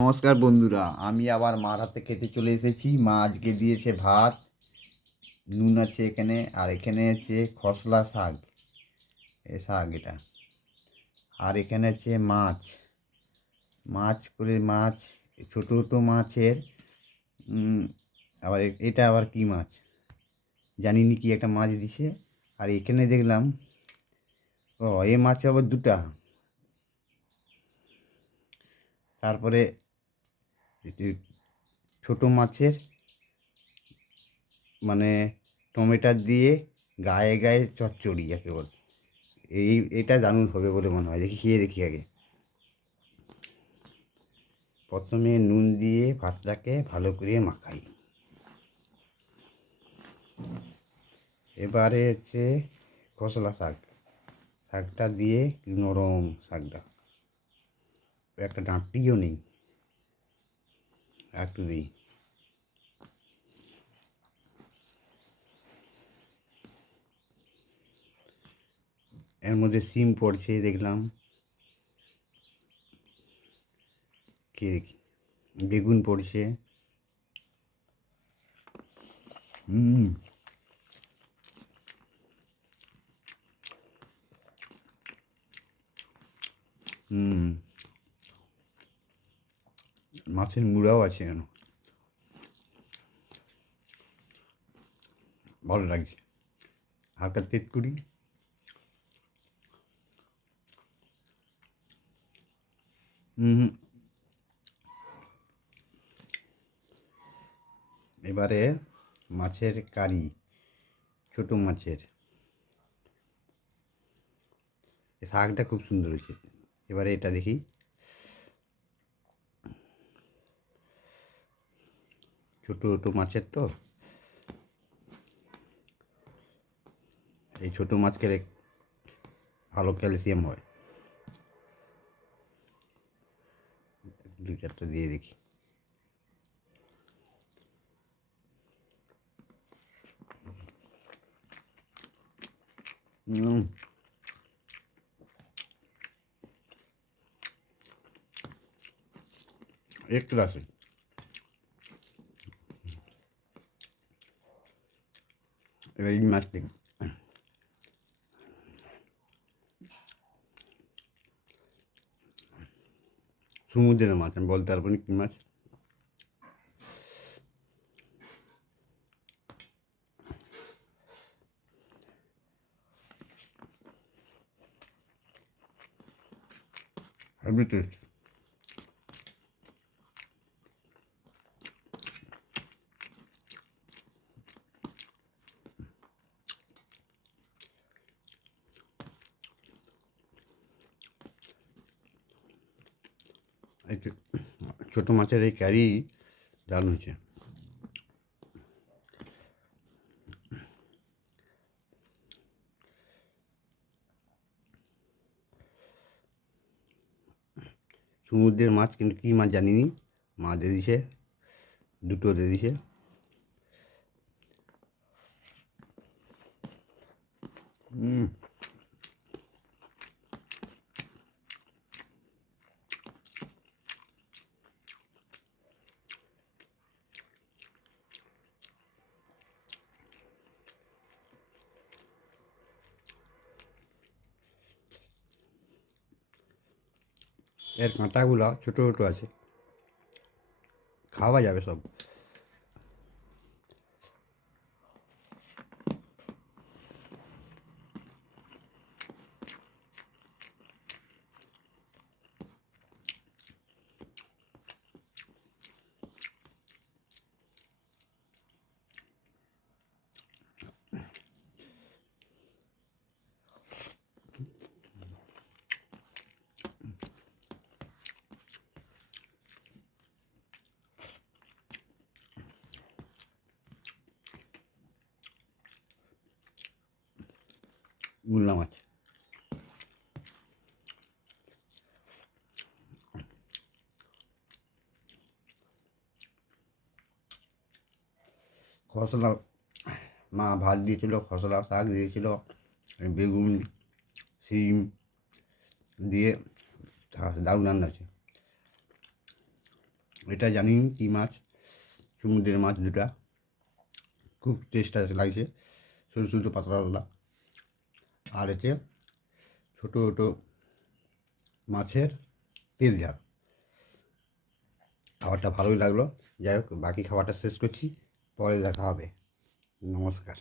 নমস্কার বন্ধুরা, আমি আবার মার হাতে খেতে চলে এসেছি। মা আজকে দিয়েছে ভাত, নুন আছে এখানে, আর এখানে আছে খসলা শাক, এটা। আর এখানে আছে মাছ, মাছ, ছোটো ছোটো মাছের। আবার এটা আবার কি মাছ জানি নি, কি একটা মাছ দিছে। আর এখানে দেখলাম, এ মাছ আবার দুটা। তারপরে ছোটো মাছের মানে টমেটো দিয়ে গায়ে গায়ে চচ্চড়ি যাকে বলে, এটা দারুণ হবে বলে মনে হয়। খেয়ে দেখি আগে। প্রথমে নুন দিয়ে ভাতটাকে ভালো করে মাখাই। এবারে হচ্ছে খসলা শাকটা দিয়ে, নরম শাকটা, একটা ডাঁটিও নেই, একটু দিই। এর মধ্যে সিম পড়ছে দেখলাম, কি দেখি, বেগুন পড়ছে। হুম হুম মাছের মুড়াও আছে কেন, ভালো লাগছে। হালকা তেঁতুলি। হুম এবারে মাছের কারি, ছোটো মাছের। শাকটা খুব সুন্দর হয়েছে। এবারে এটা দেখি, ছোটো ছোটো মাছের তো, এই ছোটো মাছ খেলে ভালো ক্যালসিয়াম হয়। দু চারটা দিয়ে দেখি। একটু আছে। এবার এই মাছ দেখি, সমুদ্রের মাছ, আমি বলতে পারবো না কী মাছ। Heavy taste. এই ছোটো মাছের এই ক্যারি দারুণ হয়েছে। সমুদ্রের মাছ, কিন্তু কী মাছ জানি নি। মা দিয়ে দিছে, দুটো দিয়ে দিছে। এর কাঁটাগুলো ছোটো ছোটো আছে, খাওয়া যাবে সব। গুললা মাছ। খসলা, মা ভাত দিয়েছিল, খসলা শাক দিয়েছিল, বেগুন, শিম দিয়ে দারুণ রান্না আছে। এটা জানি কী মাছ, সমুদ্রের মাছ দুটা, খুব টেস্ট লাগছে, ছোটো ছোটো পাতলা। আর এতে ছোটো ছোটো মাছের তেল ঝাল। খাবারটা ভালোই লাগলো। যাই হোক, বাকি খাবারটা শেষ করছি, পরে দেখা হবে। নমস্কার।